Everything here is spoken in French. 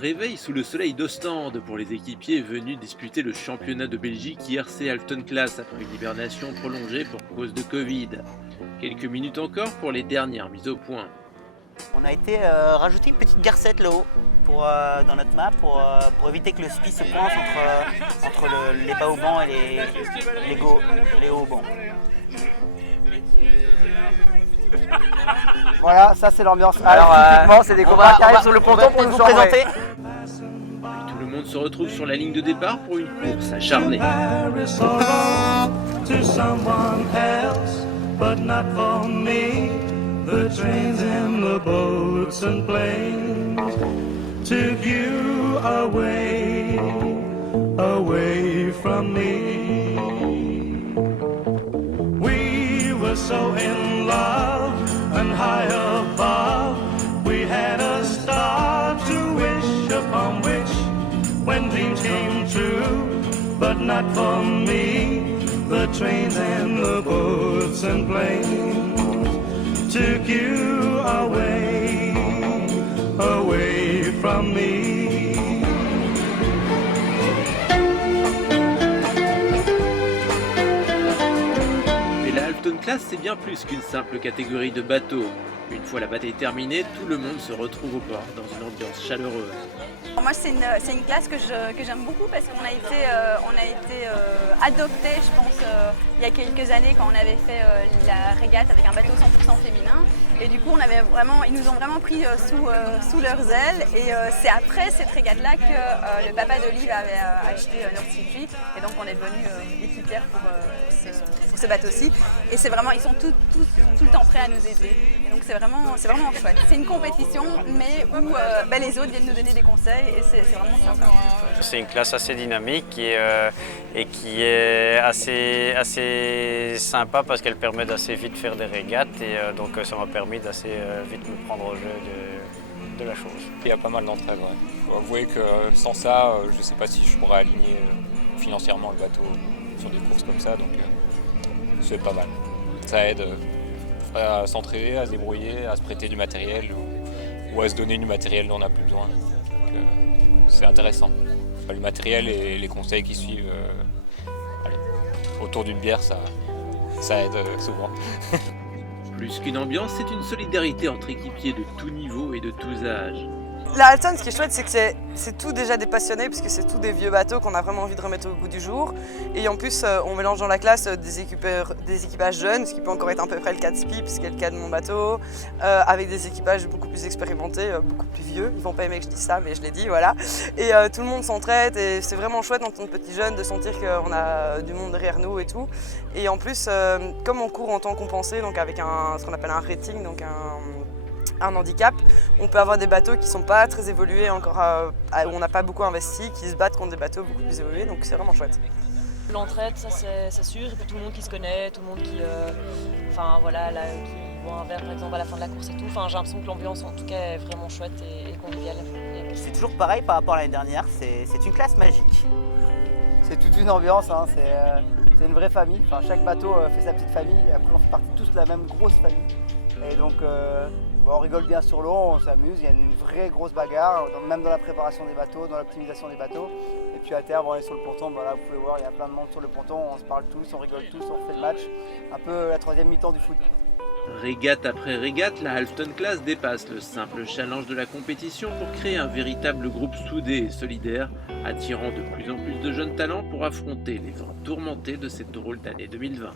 Réveil sous le soleil d'Ostende pour les équipiers venus disputer le championnat de Belgique IRC Alton Class après une hibernation prolongée pour cause de Covid. Quelques minutes encore pour les dernières mises au point. On a été rajouter une petite garcette là-haut dans notre map pour éviter que le spi se coince entre les bas au banc et les hauts au banc. Voilà, ça c'est l'ambiance. Alors, typiquement, c'est des copains qui arrivent sur le ponton pour nous présenter. Puis tout le monde se retrouve sur la ligne de départ pour une course acharnée. The trains and the boats and planes took you away, away from me. We were so in love and high above. We had a star to wish upon which, when dreams came true, but not for me. The trains and the boats and planes took you away, away from me. Mais la Alton Class, c'est bien plus qu'une simple catégorie de bateaux. Une fois la bataille terminée, tout le monde se retrouve au port dans une ambiance chaleureuse. Moi, c'est une classe que j'aime beaucoup parce qu'on a été adopté, je pense, il y a quelques années quand on avait fait la régate avec un bateau 100% féminin. Et du coup, ils nous ont vraiment pris sous leurs ailes. Et c'est après cette régate-là que le papa d'Olive avait acheté leur circuit. Et donc, on est devenu équipière pour ce bateau-ci. Et c'est vraiment, ils sont tout le temps prêts à nous aider. Et donc, c'est vraiment chouette. C'est une compétition, mais où les autres viennent nous donner des conseils. Et c'est vraiment sympa. C'est une classe assez dynamique et qui est assez sympa parce qu'elle permet d'assez vite faire des régates et donc ça m'a permis d'assez vite me prendre au jeu de la chose. Il y a pas mal d'entraide, ouais. Faut avouer que sans ça, je ne sais pas si je pourrais aligner financièrement le bateau sur des courses comme ça, donc c'est pas mal. Ça aide à s'entraider, à se débrouiller, à se prêter du matériel ou à se donner du matériel dont on n'a plus besoin. C'est intéressant. Le matériel et les conseils qui suivent autour d'une bière, ça aide souvent. Plus qu'une ambiance, c'est une solidarité entre équipiers de tous niveaux et de tous âges. La Alton, ce qui est chouette, c'est que c'est tout déjà des passionnés, puisque c'est tout des vieux bateaux qu'on a vraiment envie de remettre au goût du jour. Et en plus, on mélange dans la classe des équipages jeunes, ce qui peut encore être à peu près le cas de Spi, ce qui est le cas de mon bateau, avec des équipages beaucoup plus expérimentés, beaucoup plus vieux. Ils vont pas aimer que je dise ça, mais je l'ai dit, voilà. Et tout le monde s'entraide, et c'est vraiment chouette en tant que petit jeune de sentir qu'on a du monde derrière nous et tout. Et en plus, comme on court en temps compensé, donc avec ce qu'on appelle un rating, donc un handicap, on peut avoir des bateaux qui ne sont pas très évolués encore, où on n'a pas beaucoup investi, qui se battent contre des bateaux beaucoup plus évolués, donc c'est vraiment chouette. L'entraide, ça c'est sûr, et puis tout le monde qui se connaît, tout le monde qui boit un verre par exemple à la fin de la course et tout. Enfin, j'ai l'impression que l'ambiance en tout cas est vraiment chouette et conviviale. C'est toujours pareil par rapport à l'année dernière, c'est une classe magique. C'est toute une ambiance, hein, c'est une vraie famille. Enfin, chaque bateau fait sa petite famille, et après on fait partie tous de la même grosse famille. Et donc on rigole bien sur l'eau, on s'amuse, il y a une vraie grosse bagarre, même dans la préparation des bateaux, dans l'optimisation des bateaux. Et puis à terre, on est sur le ponton, là vous pouvez voir, il y a plein de monde sur le ponton, on se parle tous, on rigole tous, on fait le match. Un peu la troisième mi-temps du foot. Régate après régate, la Alton Class dépasse le simple challenge de la compétition pour créer un véritable groupe soudé et solidaire, attirant de plus en plus de jeunes talents pour affronter les vents tourmentés de cette drôle d'année 2020.